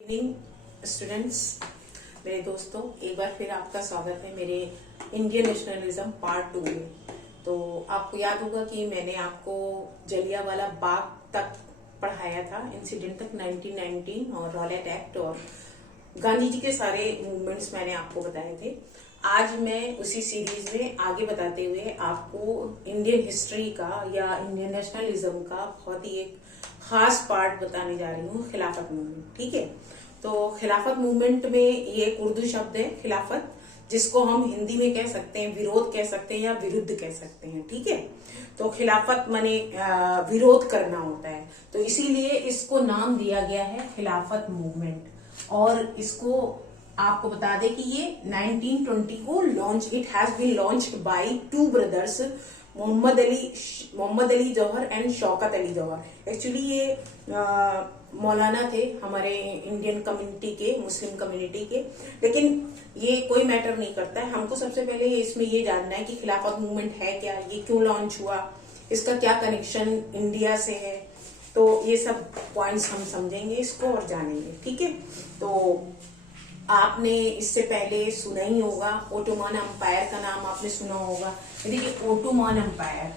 Evening students, मेरे दोस्तों, एक बार फिर आपका स्वागत है मेरे इंडियन नेशनलिज्म पार्ट 2 में। तो आपको याद होगा कि मैंने आपको जलियांवाला बाग तक पढ़ाया था, इंसिडेंट तक 1919 और रॉलेट एक्ट और गांधी जी के सारे मूवमेंट्स मैंने आपको बताए थे। आज मैं उसी सीरीज में आगे बताते हुए आपको इंडियन हिस्ट्री का या इंडियन नेशनलिज्म का बहुत ही एक खास पार्ट बताने जा रही हूँ, खिलाफत मूवमेंट। ठीक है, तो खिलाफत मूवमेंट में ये एक उर्दू शब्द है खिलाफत, जिसको हम हिंदी में कह सकते हैं विरोध कह सकते हैं या विरुद्ध कह सकते हैं। ठीक है, तो खिलाफत माने विरोध करना होता है, तो इसीलिए इसको नाम दिया गया है खिलाफत मूवमेंट। और इसको आपको बता दें कि ये 1920 को it has been launched by two brothers, Mohammad Ali Jauhar and Shaukat Ali Jauhar. Actually ये मौलाना थे हमारे इंडियन कम्युनिटी के, मुस्लिम कम्युनिटी के, लेकिन ये कोई मैटर नहीं करता है। हमको सबसे पहले इसमें ये जानना है कि खिलाफत मूवमेंट है क्या, ये क्यों लॉन्च हुआ, इसका क्या कनेक्शन इंडिया से है। तो ये सब पॉइंट्स हम समझेंगे इसको और जानेंगे। ठीक है, तो आपने इससे पहले सुना ही होगा, ओटोमन अंपायर का नाम आपने सुना होगा। देखिए, ओटोमन अंपायर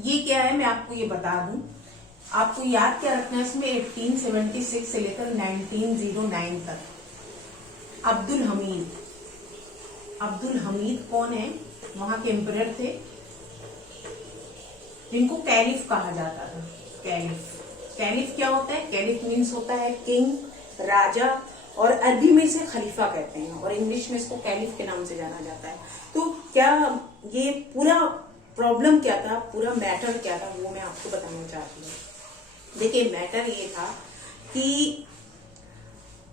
ये क्या है, मैं आपको ये बता दूं। आपको याद क्या रखना है इसमें, 1876 से लेकर 1909 तक अब्दुल हमीद कौन है, वहां के एम्परर थे, जिनको कैलिफ कहा जाता था। कैलिफ क्या होता है? कैलिफ मीन्स होता है किंग, राजा, और अरबी में इसे खलीफा कहते हैं और इंग्लिश में इसको कैलिफ के नाम से जाना जाता है। तो क्या ये पूरा प्रॉब्लम क्या था, पूरा मैटर क्या था, वो मैं आपको बताना चाहती हूँ। देखिए, मैटर ये था कि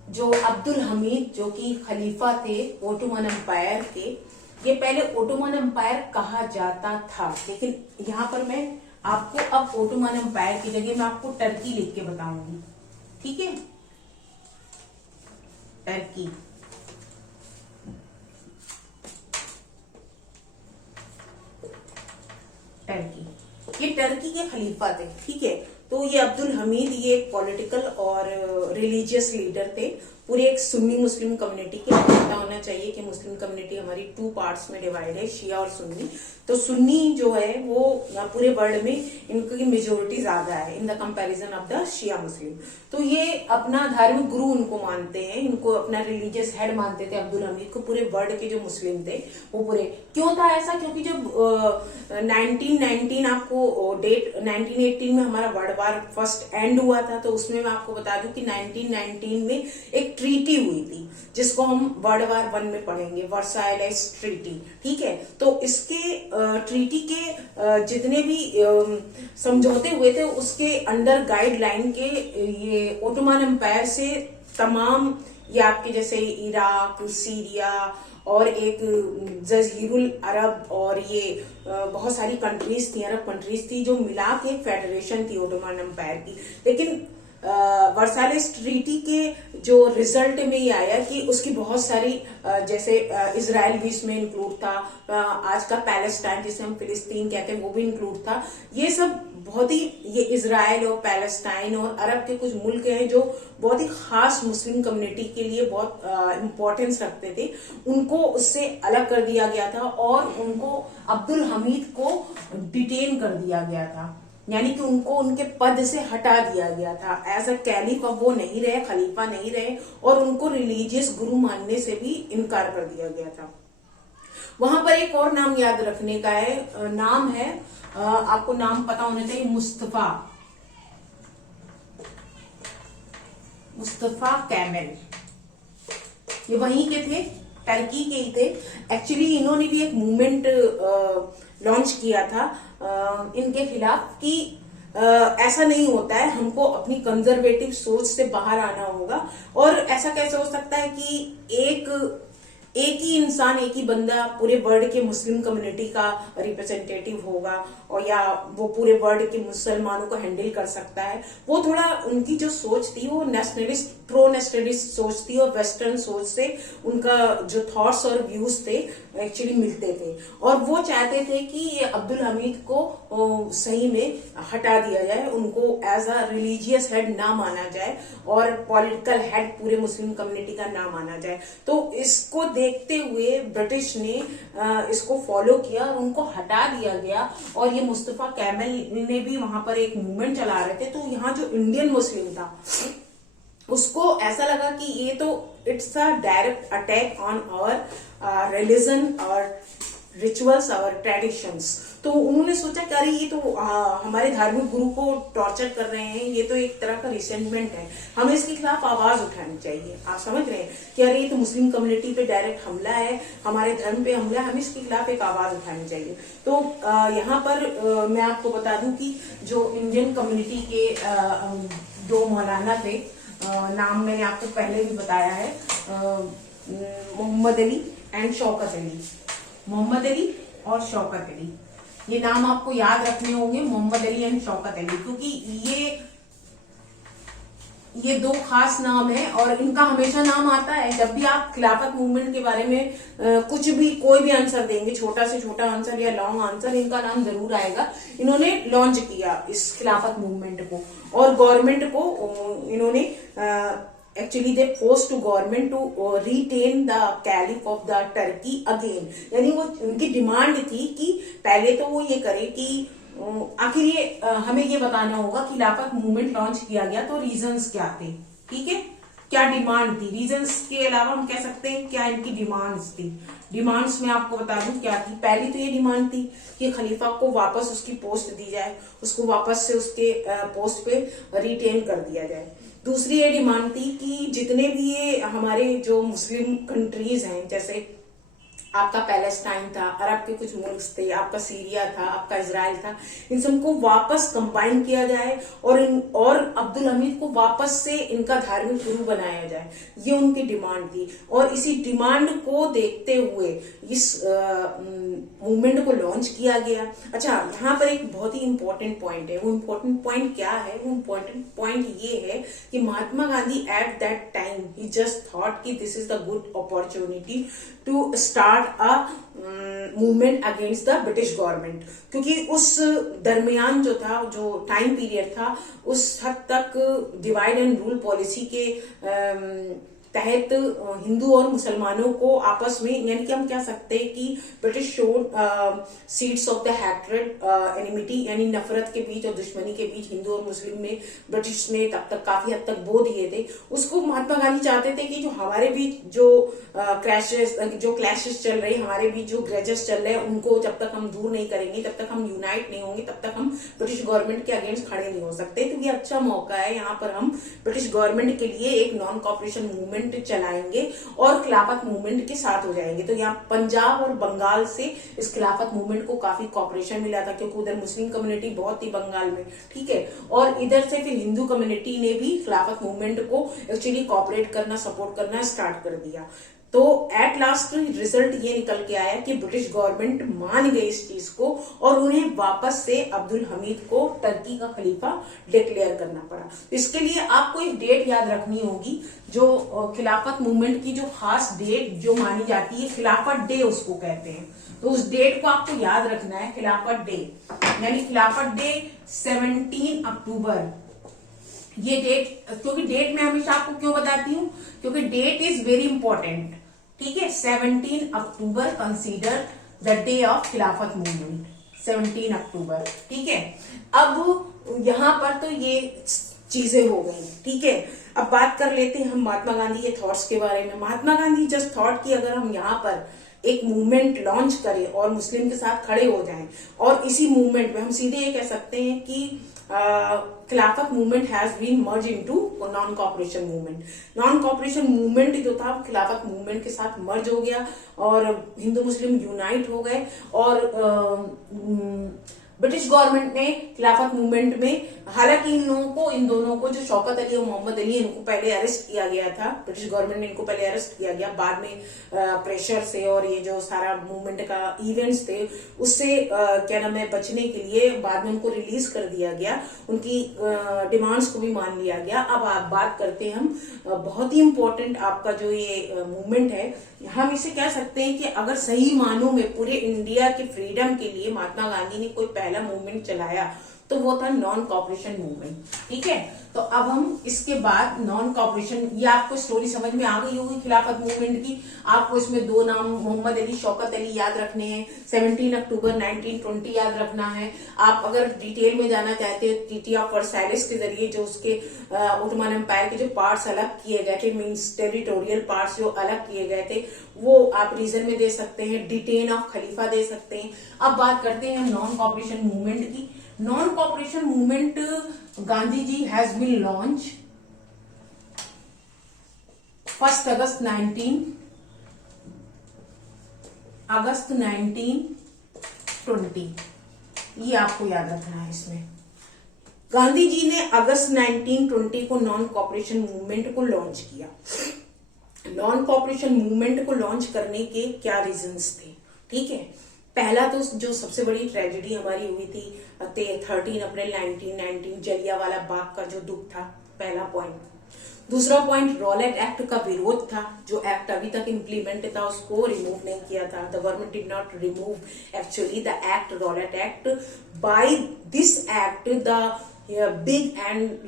जो अब्दुल हमीद, जो कि खलीफा थे, ओटोमन एम्पायर के, ये पहले ओटोमन एम्पायर कहा जाता था, लेकिन यहाँ पर मैं आपको अब ओटोमन एम्पायर की जगह मैं आपको टर्की लिख के बताऊंगी। ठीक है, टर्की। ये टर्की के खलीफा थे। ठीक है, तो ये अब्दुल हमीद ये एक पॉलिटिकल और रिलीजियस लीडर थे पूरे एक सुन्नी मुस्लिम कम्युनिटी के। आपको पता होना चाहिए कि मुस्लिम कम्युनिटी हमारी 2 पार्ट्स में डिवाइड है, शिया और सुन्नी। तो सुन्नी जो है वो पूरे वर्ल्ड में इनकी मेजोरिटी ज्यादा है in the comparison of the Shia Muslim. तो ये अपना धार्मिक गुरु उनको मानते हैं, इनको अपना रिलीजियस हेड मानते थे अब्दुल हमीद को। पूरे वर्ल्ड के जो मुस्लिम थे वो पूरे, क्यों था ऐसा? क्योंकि जब 1919 आपको डेट 1918 में हमारा वर्ल्ड वार फर्स्ट एंड हुआ था, तो उसमें मैं आपको बता दूं कि 1919 में एक ट्रीटी हुई थी, जिसको हम वर्ल्ड वार 1 में पढ़ेंगे, वर्साइलेस ट्रीटी। ठीक है, तो इसके ट्रीटी के जितने भी समझौते हुए थे, उसके अंडर गाइडलाइन के ये ओटोमन एम्पायर से तमाम, ये आपके जैसे इराक, सीरिया और एक जजीरुल अरब और ये बहुत सारी कंट्रीज थी, अरब कंट्रीज थी, जो मिला के एक फेडरेशन थी ओटोमन एम्पायर की। लेकिन वर्साइलेस ट्रीटी के जो रिजल्ट में ये आया कि उसकी बहुत सारी जैसे इजराइल भी इसमें इंक्लूड था, आज का पैलेस्टाइन जिसे हम फिलिस्तीन कहते हैं वो भी इंक्लूड था। ये सब बहुत ही, ये इजराइल और पैलेस्टाइन और अरब के कुछ मुल्क हैं जो बहुत ही खास मुस्लिम कम्युनिटी के लिए बहुत इम्पोर्टेंस रखते थे, उनको उससे अलग कर दिया गया था और उनको अब्दुल हमीद को डिटेन कर दिया गया था, यानी कि उनको उनके पद से हटा दिया गया था। एज अ कैलिफ अब वो नहीं रहे, खलीफा नहीं रहे, और उनको रिलीजियस गुरु मानने से भी इनकार कर दिया गया था। वहां पर एक और नाम याद रखने का है, नाम है, आपको नाम पता होना चाहिए, मुस्तफा कैमल। ये वहीं के थे, टर्की के ही थे। एक्चुअली इन्होंने भी एक मूवमेंट लॉन्च किया था इनके खिलाफ कि ऐसा नहीं होता है, हमको अपनी कंजर्वेटिव सोच से बाहर आना होगा। और ऐसा कैसे हो सकता है कि एक ही इंसान, एक ही बंदा पूरे वर्ल्ड के मुस्लिम कम्युनिटी का रिप्रेजेंटेटिव होगा और या वो पूरे वर्ल्ड के मुसलमानों को हैंडल कर सकता है। वो थोड़ा उनकी जो सोच थी वो नेशनलिस्ट, प्रो नेशनलिस्ट सोच थी और वेस्टर्न सोच से उनका जो थॉट्स और व्यूज थे एक्चुअली मिलते थे। और वो चाहते थे कि ये अब्दुल हमीद को सही में हटा दिया जाए, उनको एज अ रिलीजियस हेड ना माना जाए और पॉलिटिकल हेड पूरे मुस्लिम कम्युनिटी का ना माना जाए। तो इसको देखते हुए ब्रिटिश ने इसको फॉलो किया और उनको हटा दिया गया। और ये मुस्तफा कैमल ने भी वहां पर एक मूवमेंट चला रहे थे। तो यहाँ जो इंडियन मुस्लिम था उसको ऐसा लगा कि ये तो it's a direct attack on our religion और रिचुअल्स और ट्रेडिशंस। तो उन्होंने सोचा कि अरे ये तो हमारे धार्मिक गुरु को टॉर्चर कर रहे हैं, ये तो एक तरह का रिसेंटमेंट है, हमें इसके खिलाफ आवाज उठानी चाहिए। आप समझ रहे हैं कि अरे ये तो मुस्लिम कम्युनिटी पे डायरेक्ट हमला है, हमारे धर्म पे हमला है, हमें इसके खिलाफ एक आवाज उठानी चाहिए। तो यहाँ पर मैं आपको बता दूं कि जो इंडियन कम्युनिटी के दो मौलाना थे, नाम मैंने आपको पहले भी बताया है, मोहम्मद अली एंड शौकत अली, मोहम्मद अली और शौकत अली, ये नाम आपको याद रखने होंगे, मोहम्मद अली एंड शौकत अली, क्योंकि ये दो खास नाम है और इनका हमेशा नाम आता है जब भी आप खिलाफत मूवमेंट के बारे में कुछ भी कोई भी आंसर देंगे, छोटा से छोटा आंसर या लॉन्ग आंसर, इनका नाम जरूर आएगा। इन्होंने लॉन्च किया इस खिलाफत मूवमेंट को और गवर्नमेंट को इन्होंने actually they force to government to retain the caliph of the Turkey again. यानी वो उनकी डिमांड थी कि पहले तो वो ये करे कि आखिर ये हमें ये बताना होगा खिलाफत मूवमेंट लॉन्च किया गया तो रीजंस क्या थे, ठीक है, क्या डिमांड थी। रीजंस के अलावा हम कह सकते हैं क्या इनकी डिमांड्स थी। डिमांड्स में आपको बता दूं क्या थी। पहली तो ये डिमांड थी कि खलीफा को वापस उसकी पोस्ट दी जाए, उसको वापस से उसके पोस्ट पे रिटेन कर दिया जाए। दूसरी ये डिमांड थी कि जितने भी ये हमारे जो मुस्लिम कंट्रीज हैं, जैसे आपका पैलेस्टाइन था, अरब के कुछ मुल्क थे, आपका सीरिया था, आपका इजराइल था, इन सबको वापस कंबाइन किया जाए और अब्दुल हमीद को वापस से इनका धार्मिक गुरु बनाया जाए। ये उनकी डिमांड थी और इसी डिमांड को देखते हुए इस मूवमेंट को लॉन्च किया गया। अच्छा, यहाँ पर एक बहुत ही इंपॉर्टेंट पॉइंट है। वो इम्पोर्टेंट पॉइंट क्या है? वो इम्पोर्टेंट पॉइंट ये है कि Mahatma Gandhi at that time ही जस्ट थॉट कि this is the good opportunity to start a movement against the British government, क्योंकि उस दरमियान जो था, जो टाइम पीरियड था, उस हद तक डिवाइड एंड रूल पॉलिसी के तहत हिंदू और मुसलमानों को आपस में, यानी कि हम कह सकते हैं कि British sowed seeds of the hatred enmity, यानी नफरत के बीच और दुश्मनी के बीच हिंदू और मुस्लिम में ब्रिटिश ने तब तक काफी हद तक बो दिए थे। उसको महात्मा गांधी चाहते थे कि जो हमारे बीच जो क्लैशेस चल रहे, हमारे बीच जो ग्रजेस चल रहे हैं, उनको जब तक हम दूर नहीं करेंगे, तब तक हम यूनाइट नहीं होंगे, तब तक हम ब्रिटिश गवर्नमेंट के अगेंस्ट खड़े नहीं हो सकते। तो ये अच्छा मौका है, यहाँ पर हम ब्रिटिश गवर्नमेंट के लिए एक नॉन कॉपरेशन मूवमेंट चलाएंगे और खिलाफत मूवमेंट के साथ हो जाएंगे। तो यहाँ पंजाब और बंगाल से इस खिलाफत मूवमेंट को काफी कॉपरेशन मिला था, क्योंकि उधर मुस्लिम कम्युनिटी बहुत थी बंगाल में, ठीक है, और इधर से फिर हिंदू कम्युनिटी ने भी खिलाफत मूवमेंट को एक्चुअली कॉपरेट करना, सपोर्ट करना स्टार्ट कर दिया। तो एट लास्ट रिजल्ट ये निकल के आया कि ब्रिटिश गवर्नमेंट मान गई इस चीज को और उन्हें वापस से अब्दुल हमीद को टर्की का खलीफा डिक्लेयर करना पड़ा। इसके लिए आपको एक डेट याद रखनी होगी, जो खिलाफत मूवमेंट की जो खास डेट जो मानी जाती है, खिलाफत डे उसको कहते हैं। तो उस डेट को आपको याद रखना है, खिलाफत डे, यानी खिलाफत डे 17 अक्टूबर। ये डेट, क्योंकि डेट मैं हमेशा आपको क्यों बताती हूँ, क्योंकि डेट इज वेरी इंपॉर्टेंट, ठीक है। 17 अक्टूबर कंसीडर द डे ऑफ खिलाफत मूवमेंट, 17 अक्टूबर, ठीक है। अब यहाँ पर तो ये चीजें हो गई, ठीक है। अब बात कर लेते हैं हम महात्मा गांधी के थॉट्स के बारे में। महात्मा गांधी जस्ट थॉट कि अगर हम यहाँ पर एक मूवमेंट लॉन्च करें और मुस्लिम के साथ खड़े हो जाएं, और इसी मूवमेंट में हम सीधे ये कह सकते हैं कि Khilafat movement has been merge into non cooperation movement. Non cooperation movement जो था खिलाफत मूवमेंट के साथ मर्ज हो गया और हिंदू मुस्लिम यूनाइट हो गए और ब्रिटिश गवर्नमेंट ने खिलाफत मूवमेंट में हालांकि इन दोनों को जो शौकत अली और मोहम्मद अली, इनको पहले अरेस्ट किया गया था, ब्रिटिश गवर्नमेंट ने इनको पहले अरेस्ट किया गया, बाद में प्रेशर से और ये जो सारा मूवमेंट का इवेंट्स थे उससे क्या नाम है बचने के लिए बाद में उनको रिलीज कर दिया गया, उनकी डिमांड्स को भी मान लिया गया। अब आप बात करते हैं हम बहुत ही इंपॉर्टेंट आपका जो ये मूवमेंट है, हम इसे कह सकते हैं कि अगर सही मानों में पूरे इंडिया के फ्रीडम के लिए महात्मा गांधी ने कोई पहला मूवमेंट चलाया तो वो था नॉन कॉपरेशन मूवमेंट। ठीक है, तो अब हम इसके बाद नॉन कॉपरेशन, ये आपको स्टोरी समझ में आ गई होगी खिलाफत मूवमेंट की। आपको इसमें दो नाम मोहम्मद अली, शौकत अली याद रखने हैं, 17 अक्टूबर 1920 याद रखना है। आप अगर डिटेल में जाना चाहते हो ट्रीटी ऑफ वर्साइलेस के जरिए जो उसके ओटोमन एम्पायर के जो पार्ट्स अलग किए गए थे, मीन्स टेरिटोरियल पार्ट्स जो अलग किए गए थे, वो आप रीजन में दे सकते हैं, डिटेन ऑफ खलीफा दे सकते हैं। अब बात करते हैं नॉन कॉपरेशन मूवमेंट की। Non cooperation movement Gandhi ji has been launch 1 अगस्त 1920। ये आपको याद रखना है। इसमें गांधी जी ने अगस्त 1920 को नॉन कॉपरेशन मूवमेंट को लॉन्च किया। नॉन कॉपरेशन मूवमेंट को लॉन्च करने के क्या रीजंस थे? ठीक है, पहला तो जो सबसे बड़ी ट्रेजेडी हमारी हुई थी 13 अप्रैल 1919 जलियांवाला बाग का जो दुख था, पहला पॉइंट। दूसरा पॉइंट रॉलेट एक्ट का विरोध था, जो एक्ट अभी तक इम्प्लीमेंट था उसको रिमूव नहीं किया था। The government did not remove actually the act, Rowlatt act. By this act the big and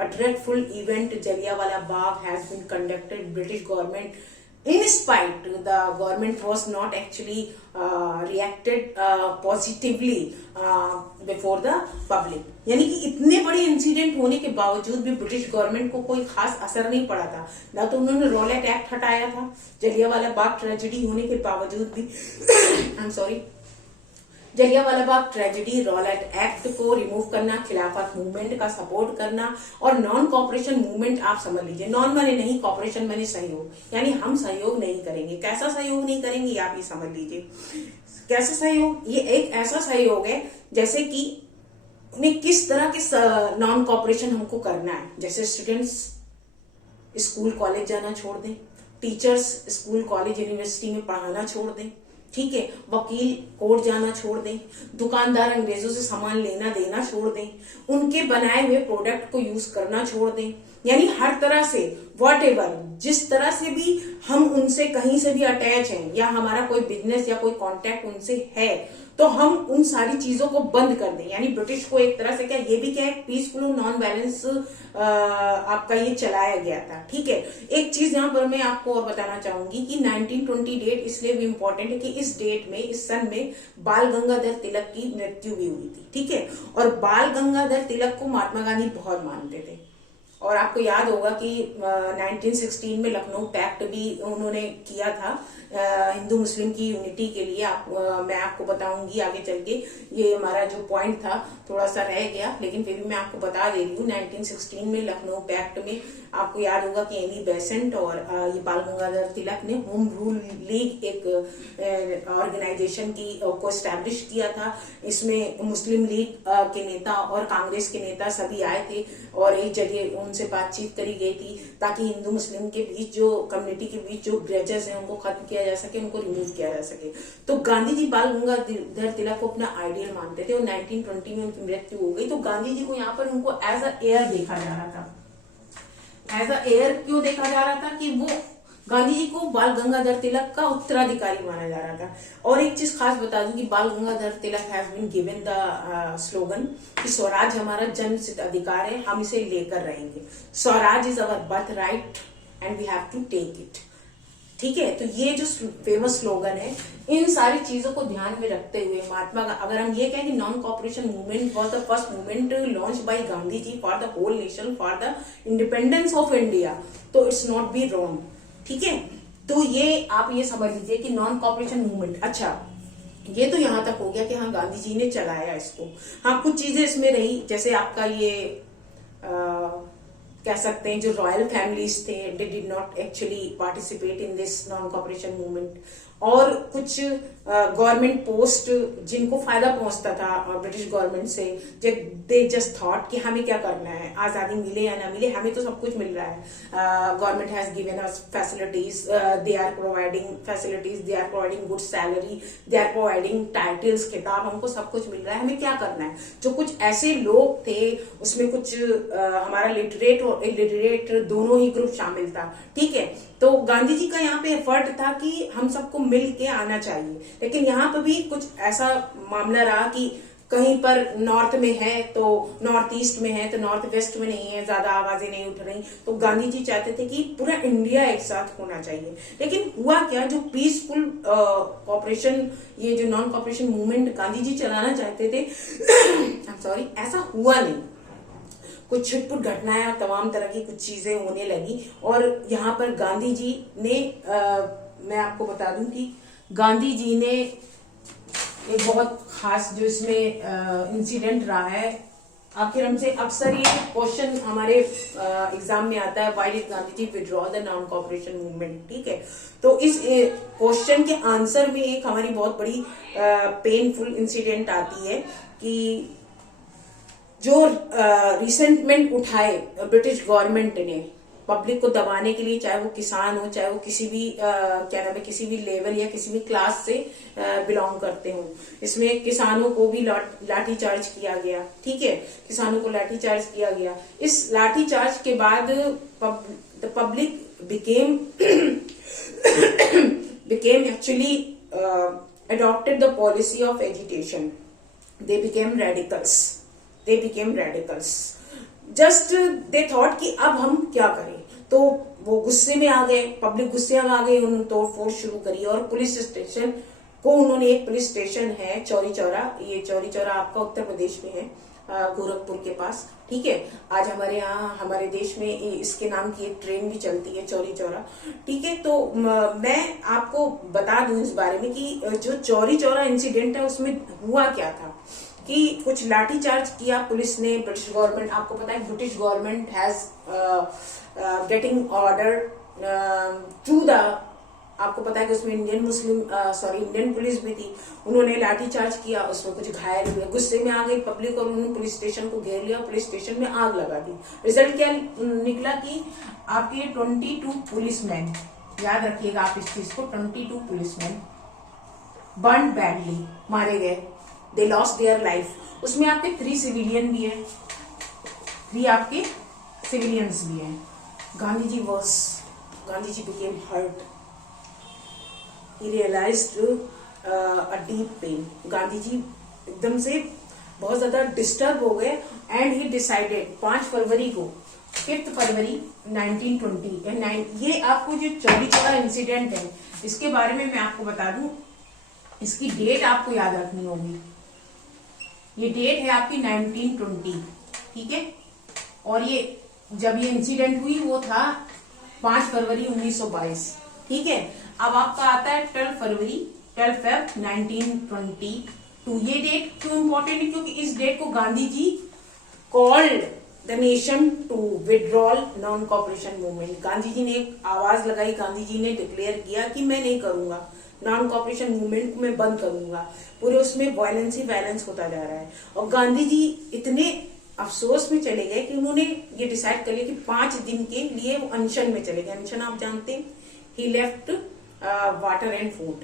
a dreadful event Jallianwala Bagh has been conducted. British government, in spite the government was not actually reacted positively before the public. यानी कि इतने बड़े incident होने के बावजूद भी British government को कोई खास असर नहीं पड़ा था। ना तो उन्होंने रॉलेट एक्ट हटाया था जलियांवाला बाग ट्रेजेडी होने के बावजूद भी I am sorry, Jallianwala Bagh tragedy, Rowlatt act को रिमूव करना, खिलाफत मूवमेंट का सपोर्ट करना, और नॉन कॉपरेशन मूवमेंट आप समझ लीजिए, नॉन माने नहीं, कॉपरेशन माने सहयोग, यानी हम सहयोग नहीं करेंगे। कैसा सहयोग नहीं करेंगे आप ये समझ लीजिए। कैसा सहयोग? ये एक ऐसा सहयोग है जैसे कि उन्हें किस तरह के नॉन कॉपरेशन हमको करना है। जैसे स्टूडेंट्स स्कूल कॉलेज जाना छोड़ दें, टीचर्स स्कूल कॉलेज यूनिवर्सिटी में पढ़ाना छोड़ दें, ठीक है, वकील कोर्ट जाना छोड़ दें, दुकानदार अंग्रेजों से सामान लेना देना छोड़ दें, उनके बनाए हुए प्रोडक्ट को यूज करना छोड़ दें। यानी हर तरह से वॉट एवर, जिस तरह से भी हम उनसे कहीं से भी अटैच हैं या हमारा कोई बिजनेस या कोई कॉन्टेक्ट उनसे है, तो हम उन सारी चीजों को बंद कर दें। यानी ब्रिटिश को एक तरह से क्या, ये भी क्या है, पीसफुल नॉन वायलेंस आपका ये चलाया गया था। ठीक है, एक चीज यहाँ पर मैं आपको और बताना चाहूंगी कि 1920 डेट इसलिए भी इम्पोर्टेंट है कि इस डेट में, इस सन में बाल गंगाधर तिलक की मृत्यु भी हुई थी। ठीक है, और बाल गंगाधर तिलक को महात्मा गांधी बहुत मानते थे। और आपको याद होगा कि 1916 में लखनऊ पैक्ट भी उन्होंने किया था हिंदू मुस्लिम की यूनिटी के लिए। मैं आपको बताऊंगी आगे चल के, ये हमारा जो पॉइंट था थोड़ा सा रह गया, लेकिन फिर भी मैं आपको बता दे रही हूँ। 1916 में लखनऊ पैक्ट में आपको याद होगा कि एनी बेसेंट और ये बाल गंगाधर तिलक ने होम रूल लीग एक ऑर्गेनाइजेशन को एस्टैब्लिश किया था। इसमें मुस्लिम लीग के नेता और कांग्रेस के नेता सभी आए थे और एक जगह उनसे बातचीत करी गई थी ताकि हिंदू मुस्लिम के बीच जो कम्युनिटी के बीच जो ग्रजेस हैं उनको खत्म किया जा सके, उनको रिमूव किया जा सके। तो गांधी जी बाल गंगाधर तिलक को अपना आइडियल मानते थे और 1920 में उनकी मृत्यु हो गई। तो गांधी जी को यहाँ पर उनको एज अ एयर देखा जा रहा था। एज अ एयर क्यों देखा जा रहा था? कि वो गांधी जी को बाल गंगाधर तिलक का उत्तराधिकारी माना जा रहा था। और एक चीज खास बता दूं कि Bal Gangadhar Tilak has been given the slogan कि स्वराज हमारा जन्मसिद्ध अधिकार है, हम इसे लेकर रहेंगे। Swaraj is our birth right and we have to take it. ठीक है, तो ये जो फेमस स्लोगन है, इन सारी चीजों को ध्यान में रखते हुए महात्मा, अगर हम ये कहें कि non cooperation movement was the first movement launch by Gandhi ji for the whole nation for the independence of India, तो इट्स नॉट बी रॉन्ग। ठीक है, तो ये आप ये समझ लीजिए कि नॉन कॉपरेशन मूवमेंट। अच्छा, ये तो यहां तक हो गया कि हाँ गांधी जी ने चलाया इसको। हाँ, कुछ चीजें इसमें रही, जैसे आपका ये कह सकते हैं जो रॉयल फैमिलीज थे, they did not actually participate in this non cooperation movement. और कुछ गवर्नमेंट पोस्ट जिनको फायदा पहुंचता था ब्रिटिश गवर्नमेंट से, दे जस्ट थॉट कि हमें क्या करना है, आजादी मिले या ना मिले हमें तो सब कुछ मिल रहा है, government has given us facilities, they are providing facilities, they are providing good salary, they are providing titles, खिताब, हमको सब कुछ मिल रहा है, हमें क्या करना है। जो कुछ ऐसे लोग थे उसमें कुछ हमारा लिटरेट और इलिटरेट दोनों ही ग्रुप शामिल था, ठीक है। तो गांधी जी का यहाँ पे एफर्ट था कि हम सबको मिल के आना चाहिए, लेकिन यहाँ पर भी कुछ ऐसा मामला रहा कि कहीं पर नॉर्थ में है तो नॉर्थ ईस्ट में है तो नॉर्थ वेस्ट में नहीं है, ज्यादा आवाजें नहीं उठ रही। तो गांधी जी चाहते थे कि पूरा इंडिया एक साथ होना चाहिए, लेकिन हुआ क्या, जो पीसफुल कॉपरेशन, ये जो नॉन कॉपरेशन मूवमेंट गांधी जी चलाना चाहते थे सॉरी, ऐसा हुआ नहीं। कुछ छिटपुट घटनाएं और तमाम तरह की कुछ चीजें होने लगी, और यहाँ पर गांधी जी ने मैं आपको बता दूं कि गांधी जी ने एक बहुत खास जो इसमें इंसिडेंट रहा है, आखिर हमसे अक्सर ये क्वेश्चन हमारे एग्जाम में आता है, why did Gandhi ji withdraw the non cooperation movement, ठीक है। तो इस क्वेश्चन के आंसर में एक हमारी बहुत बड़ी पेनफुल इंसिडेंट आती है कि जो रिसेंटमेंट उठाए ब्रिटिश गवर्नमेंट ने पब्लिक को दबाने के लिए, चाहे वो किसान हो, चाहे वो किसी भी क्या नाम है, किसी भी लेवल या किसी भी क्लास से बिलोंग करते हो, इसमें किसानों को भी लाठी चार्ज किया गया, ठीक है, किसानों को लाठी चार्ज किया गया। इस लाठी चार्ज के बाद the public became actually adopted the policy of agitation. They became radicals. Just they thought कि अब हम क्या करें, तो वो गुस्से में आ गए, पब्लिक गुस्से में आ गई, उन्होंने तोड़फोड़ शुरू करी, और पुलिस स्टेशन को उन्होंने, एक पुलिस स्टेशन है चौरी चौरा, ये चौरी चौरा आपका उत्तर प्रदेश में है, गोरखपुर के पास, ठीक है। आज हमारे यहाँ हमारे देश में इसके नाम की एक ट्रेन भी चलती है, चौरी चौरा, ठीक है। तो मैं आपको बता दूं इस बारे में कि जो चौरी चौरा इंसिडेंट है उसमें हुआ क्या था कि कुछ लाठीचार्ज किया पुलिस ने, ब्रिटिश गवर्नमेंट, आपको पता है British government has getting order to the, आपको पता है कि उसमें इंडियन पुलिस भी थी, उन्होंने लाठीचार्ज किया, उसमें कुछ घायल हुए, गुस्से में आ गई पब्लिक और उन्होंने पुलिस स्टेशन को घेर लिया, पुलिस स्टेशन में आग लगा दी। रिजल्ट क्या निकला कि आपके 22 पुलिसमैन, याद रखिएगा आप इस चीज को, 22 पुलिसमैन बर्न बैडली, मारे गए, दे लॉस्ट देयर लाइफ। उसमें आपके 3 सिविलियन भी है, 3 आपके सिविलियंस भी हैं। Gandhi ji became hurt, he realized a deep pain. Gandhi ji एकदम से बहुत ज्यादा डिस्टर्ब हो गए, एंड ही डिसाइडेड 5 फरवरी को, 5 फरवरी 1920, ये आपको जो चौरी चौरा इंसिडेंट है इसके बारे में मैं आपको बता दूं, इसकी डेट आपको याद रखनी होगी। ये डेट है आपकी 1920, ठीक है, और ये जब ये इंसिडेंट हुई वो था 5 फरवरी 1922, ठीक है। अब आपका आता है 12 फेब 1922। ये डेट क्यों इंपॉर्टेंट है, क्योंकि इस डेट को Gandhi ji called the nation to withdraw non cooperation movement. Gandhi ji ने एक आवाज लगाई, गांधी जी ने डिक्लेयर किया कि मैं नहीं करूंगा, नॉन कॉपरेशन मूवमेंट को मैं बंद करूंगा। पूरे उसमें वायलेंस ही वायलेंस होता जा रहा है, और गांधी जी इतने अफसोस में चले गए कि उन्होंने ये डिसाइड कर लिया कि 5 दिन के लिए वो अनशन में चले गए। अनशन आप जानते हैं, ही लेफ्ट वाटर एंड फूड,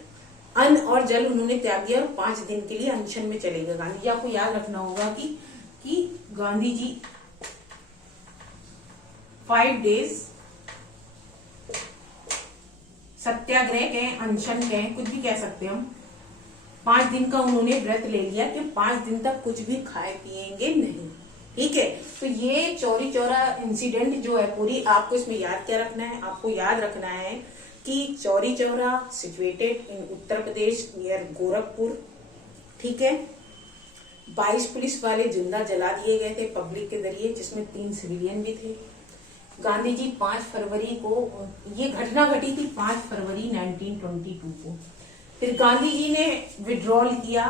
अन्न और जल उन्होंने त्याग दिया और 5 दिन के लिए अनशन में चले गए गांधी जी। आपको याद रखना होगा कि गांधी जी 5 डेज सत्याग्रह कहें, अनशन कहें, कुछ भी कह सकते हम, 5 दिन का उन्होंने व्रत ले लिया कि 5 दिन तक कुछ भी खाए पिएंगे नहीं, ठीक है। तो ये चौरी चौरा इंसिडेंट जो है पूरी, आपको इसमें याद क्या रखना है, आपको याद रखना है कि Chauri Chaura situated in Uttar Pradesh near Gorakhpur, ठीक है। 22 पुलिस वाले जिंदा जला दिए गए थे पब्लिक के जरिए, जिसमें 3 सिविलियन भी थे। गांधी जी 5 फरवरी को, ये घटना घटी थी 5 फरवरी 1922 को। फिर गांधी जी ने विड्रॉल किया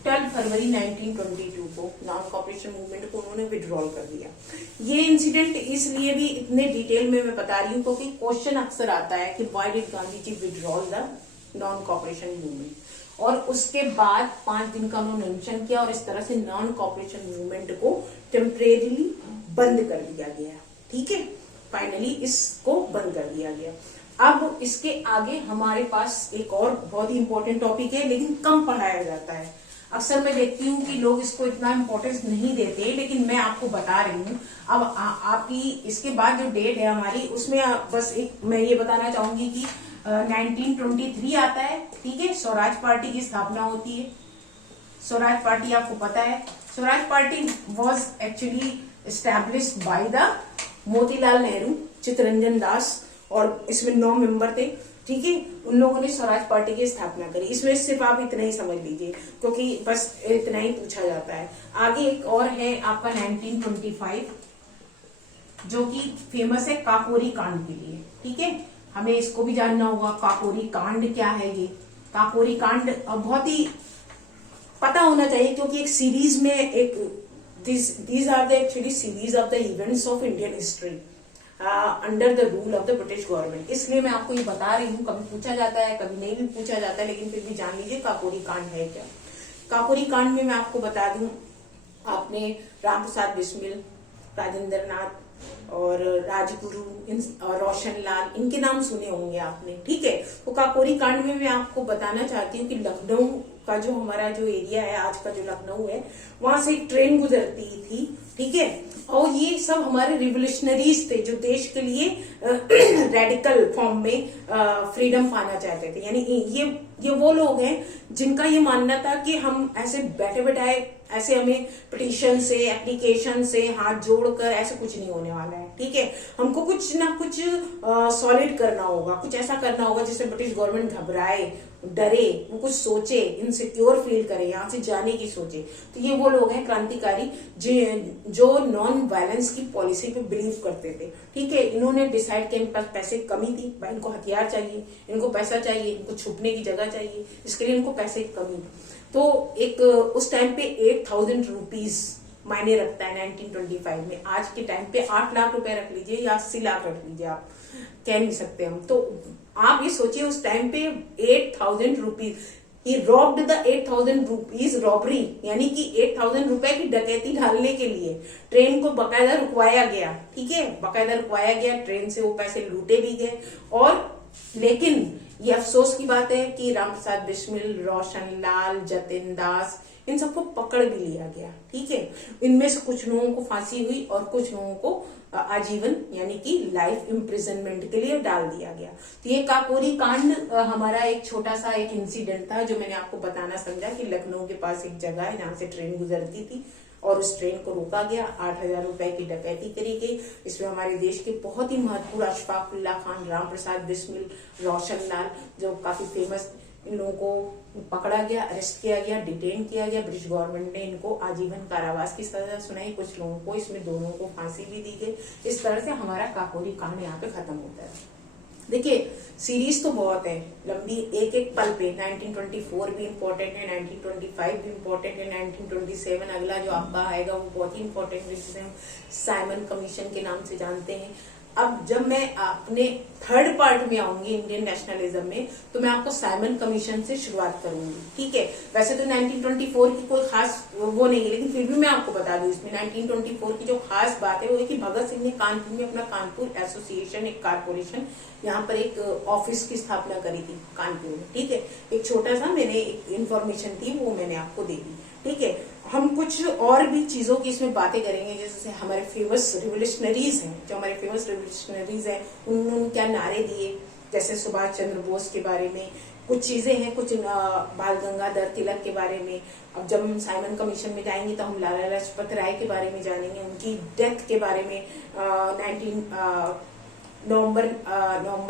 12 फरवरी 1922 को, नॉन कॉपरेशन मूवमेंट को उन्होंने विड्रॉल कर दिया। ये इंसिडेंट इसलिए भी इतने डिटेल में मैं बता रही हूँ क्योंकि क्वेश्चन अक्सर आता है कि why did Gandhi ji withdrawal the non cooperation movement. और उसके बाद 5 दिन का उन्होंने मेंशन किया और इस तरह से नॉन कॉपरेशन मूवमेंट को टेम्परेरीली बंद कर दिया गया। ठीक है, फाइनली इसको बंद कर दिया गया। अब इसके आगे हमारे पास एक और बहुत ही इंपॉर्टेंट टॉपिक है, लेकिन कम पढ़ाया जाता है। अक्सर मैं देखती हूँ कि लोग इसको इतना इम्पोर्टेंस नहीं देते, लेकिन मैं आपको बता रही हूँ। अब आपकी इसके बाद जो डेट है हमारी, उसमें बस एक मैं ये बताना चाहूंगी कि 1923 आता है। ठीक है, स्वराज पार्टी की स्थापना होती है। स्वराज पार्टी आपको पता है, Swaraj party was actually established by the Motilal Nehru, Chittaranjan Das, और इसमें 9 मेंबर थे। ठीक है, उन लोगों ने स्वराज पार्टी की स्थापना करी। इसमें सिर्फ आप इतना ही समझ लीजिए, क्योंकि बस इतना ही पूछा जाता है। आगे एक और है आपका 1925, जो कि फेमस है काकोरी कांड के लिए। ठीक है, हमें इसको भी जानना होगा, काकोरी कांड क्या है। ये काकोरी कांड बहुत ही पता होना चाहिए, क्योंकि एक सीरीज में एक these are the actually series of the events of Indian history under the rule of the British government. इसलिए मैं आपको ये बता रही हूँ, कभी पूछा जाता है कभी नहीं भी पूछा जाता है, लेकिन फिर भी जान लीजिए काकोरी कांड है क्या। काकोरी कांड में मैं आपको बता दूं, आपने राम प्रसाद बिस्मिल, राजेंद्र नाथ और राजगुरु और रोशन लाल, इनके नाम सुने होंगे आपने। ठीक है, तो काकोरी कांड में मैं आपको बताना चाहती हूँ कि लखनऊ का जो हमारा जो एरिया है, आज का जो लखनऊ है, वहां से एक ट्रेन गुजरती थी। ठीक है, और ये सब हमारे रिवोल्यूशनरीज थे, जो देश के लिए रेडिकल फॉर्म में फ्रीडम पाना चाहते थे। यानी ये वो लोग हैं जिनका ये मानना था कि हम ऐसे बैठे बैठाए, ऐसे हमें पिटीशन से, एप्लीकेशन से, हाथ जोड़कर ऐसे कुछ नहीं होने वाला है। ठीक है, हमको कुछ ना कुछ सॉलिड करना होगा, कुछ ऐसा करना होगा जिससे ब्रिटिश गवर्नमेंट घबराए, डरे, वो कुछ सोचे, इनसिक्योर फील करे, यहाँ से जाने की सोचे। तो ये वो लोग हैं क्रांतिकारी जो नॉन वायलेंस की पॉलिसी पे बिलीव करते थे। ठीक है, इन्होंने डिसाइड किया, इनके पास पैसे कमी थी, इनको हथियार चाहिए, इनको पैसा चाहिए, इनको छुपने की जगह चाहिए, इसके लिए इनको पैसे की कमी। तो एक उस टाइम पे 8,000 रुपीज मायने रखता है 1925 में। आज के टाइम पे 8 लाख रुपए रख लीजिए या 80 लाख रख लीजिए, आप कह नहीं सकते हम। तो आप ये सोचिए उस टाइम पे 8,000 rupees, he robbed the 8,000 rupees robbery, यानी कि 8,000 रुपए की डकैती ढालने के लिए ट्रेन को बकायदा रुकवाया गया। ठीक है, बकायदा रुकवाया गया, ट्रेन से वो पैसे लूटे भी गए। और लेकिन ये अफसोस की बात है कि राम प्रसाद बिस्मिल, रोशन लाल, जतिन दास, इन सबको पकड़ भी लिया गया। ठीक है, इनमें से कुछ लोगों को फांसी हुई और कुछ लोगों को आजीवन यानी कि लाइफ इम्प्रिजनमेंट के लिए डाल दिया गया। तो ये काकोरी कांड हमारा एक छोटा सा एक इंसिडेंट था, जो मैंने आपको बताना समझा कि लखनऊ के पास एक जगह है जहां से ट्रेन गुजरती थी और उस ट्रेन को रोका गया, 8,000 रुपए की डकैती करी गई। इसमें हमारे देश के बहुत ही महत्वपूर्ण अशफाक उल्लाह खान, राम प्रसाद बिस्मिल, रोशन लाल, जो काफी फेमस, इन लोगों को पकड़ा गया, अरेस्ट किया गया, डिटेन किया गया। ब्रिटिश गवर्नमेंट ने इनको आजीवन कारावास की सजा सुनाई, कुछ लोगों को, इसमें दोनों को फांसी भी दी गई। इस तरह से हमारा काकोरी कांड यहाँ पे खत्म होता है। देखिए, सीरीज तो बहुत है लंबी, एक एक पल पे 1924 भी इम्पोर्टेंट है, 1925 भी इम्पोर्टेंट है, 1927 अगला जो आपका आएगा वो बहुत ही इम्पोर्टेंट है, जिसे हम साइमन कमीशन के नाम से जानते हैं। अब जब मैं अपने थर्ड पार्ट में आऊंगी इंडियन नेशनलिज्म में, तो मैं आपको साइमन कमीशन से शुरुआत करूंगी। ठीक है, वैसे तो 1924 की कोई खास वो नहीं है, लेकिन फिर भी मैं आपको बता दूं, इसमें 1924 की जो खास बात है वो है कि भगत सिंह ने कानपुर में अपना कानपुर एसोसिएशन, एक कारपोरेशन, यहाँ पर एक ऑफिस की स्थापना करी थी कानपुर में। ठीक है, एक छोटा सा मैंने एक इंफॉर्मेशन थी वो मैंने आपको दे दी। ठीक है, हम कुछ और भी चीजों की इसमें बातें करेंगे, जैसे हमारे फेमस रिवोल्यूशनरीज हैं, जो हमारे फेमस रिवोल्यूशनरीज हैं उन्होंने क्या नारे दिए, जैसे सुभाष चंद्र बोस के बारे में कुछ चीजें हैं, कुछ बाल गंगाधर तिलक के बारे में। अब जब हम साइमन कमीशन में जाएंगे तो हम लाला लाजपत राय के बारे में जानेंगे, उनकी डेथ के बारे में। नवंबर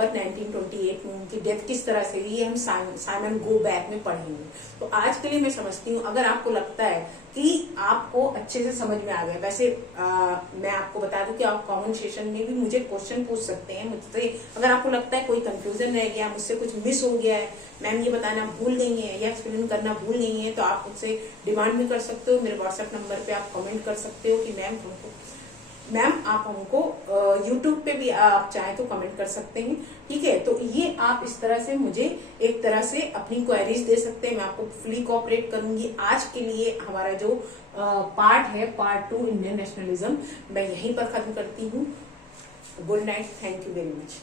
1928 में उनकी डेथ किस तरह से हुई, हम साइमन गो बैक में पढ़ेंगे। तो आज के लिए मैं समझती हूँ, अगर आपको लगता है कि आपको अच्छे से समझ में आ गया, वैसे मैं आपको बता दूं कि आप कमेंट सेशन में भी मुझे क्वेश्चन पूछ सकते हैं मुझसे। अगर आपको लगता है कोई कंफ्यूजन रह गया, मुझसे कुछ मिस हो गया है, मैम ये बताना भूल गई है या एक्सप्लेन करना भूल गई है, तो आप मुझसे डिमांड भी कर सकते हो। मेरे व्हाट्सएप नंबर पे आप कमेंट कर सकते हो कि मैम हमको मैम आप हमको यूट्यूब पे भी आप चाहें तो कमेंट कर सकते हैं, ठीक है। तो ये आप इस तरह से मुझे एक तरह से अपनी क्वेरीज दे सकते हैं, मैं आपको फुली कोऑपरेट करूंगी। आज के लिए हमारा जो पार्ट है, पार्ट 2 इंडियन नेशनलिज्म, मैं यहीं पर खत्म करती हूँ। Good night, thank you very much.